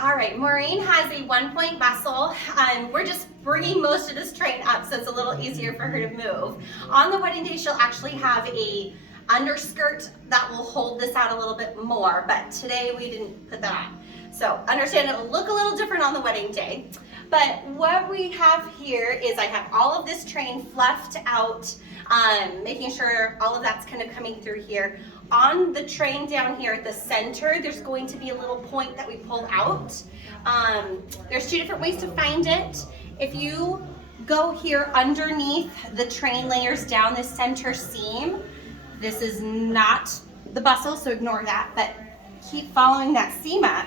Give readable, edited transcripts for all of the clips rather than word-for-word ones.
All right, Maureen has a 1-point bustle. We're just bringing most of this train up so it's a little easier for her to move. On the wedding day, she'll actually have a underskirt that will hold this out a little bit more, but today we didn't put that on. So understand it'll look a little different on the wedding day. But what we have here is I have all of this train fluffed out, making sure all of that's kind of coming through here. On the train down here at the center, there's going to be a little point that we pull out. There's two different ways to find it. If you go here underneath the train layers down this center seam, this is not the bustle, so ignore that, but keep following that seam up.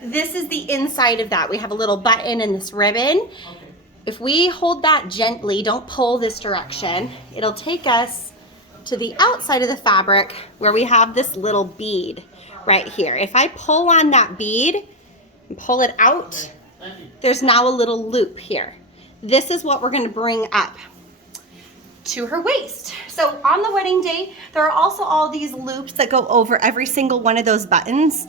This is the inside of that. We have a little button and this ribbon. If we hold that gently, don't pull this direction, it'll take us to the outside of the fabric where we have this little bead right here. If I pull on that bead and pull it out, there's now a little loop here. This is what we're going to bring up to her waist. So on the wedding day, there are also all these loops that go over every single one of those buttons.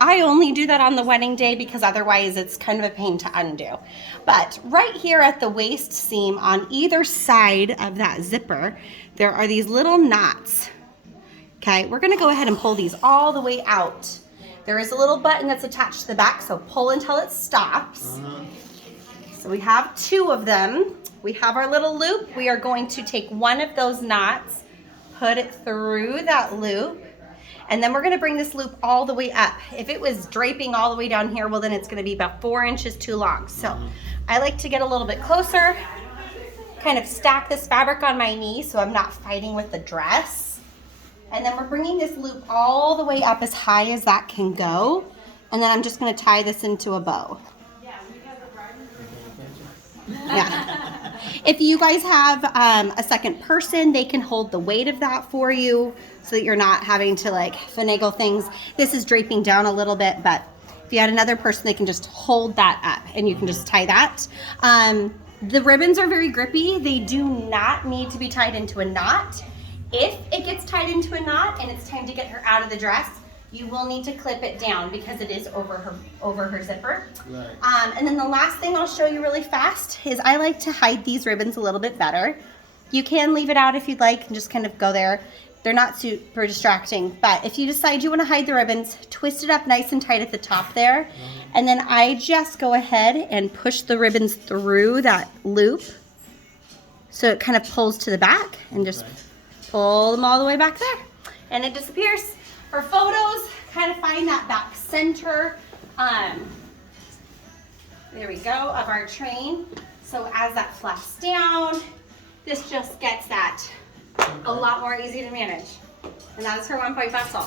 I only do that on the wedding day because otherwise it's kind of a pain to undo. But right here at the waist seam on either side of that zipper, there are these little knots. Okay, we're gonna go ahead and pull these all the way out. There is a little button that's attached to the back, so pull until it stops. So we have two of them. We have our little loop. We are going to take one of those knots, put it through that loop, and then we're gonna bring this loop all the way up. If it was draping all the way down here, well then it's gonna be about 4 inches too long. So I like to get a little bit closer, kind of stack this fabric on my knee so I'm not fighting with the dress. And then we're bringing this loop all the way up as high as that can go. And then I'm just gonna tie this into a bow. Yeah. If you guys have a second person, they can hold the weight of that for you so that you're not having to like finagle things. This is draping down a little bit, but if you had another person, they can just hold that up and you can just tie that. The ribbons are very grippy. They do not need to be tied into a knot. If it gets tied into a knot and it's time to get her out of the dress, you will need to clip it down because it is over her zipper. Right. And then the last thing I'll show you really fast is I like to hide these ribbons a little bit better. You can leave it out if you'd like and just kind of go there. They're not super distracting, but if you decide you want to hide the ribbons, twist it up nice and tight at the top there. And then I just go ahead and push the ribbons through that loop so it kind of pulls to the back and just pull them all the way back there. And it disappears. For photos, kind of find that back center, there we go, of our train. So as that fluffs down, this just gets that a lot more easy to manage. And that is her 1-point bustle.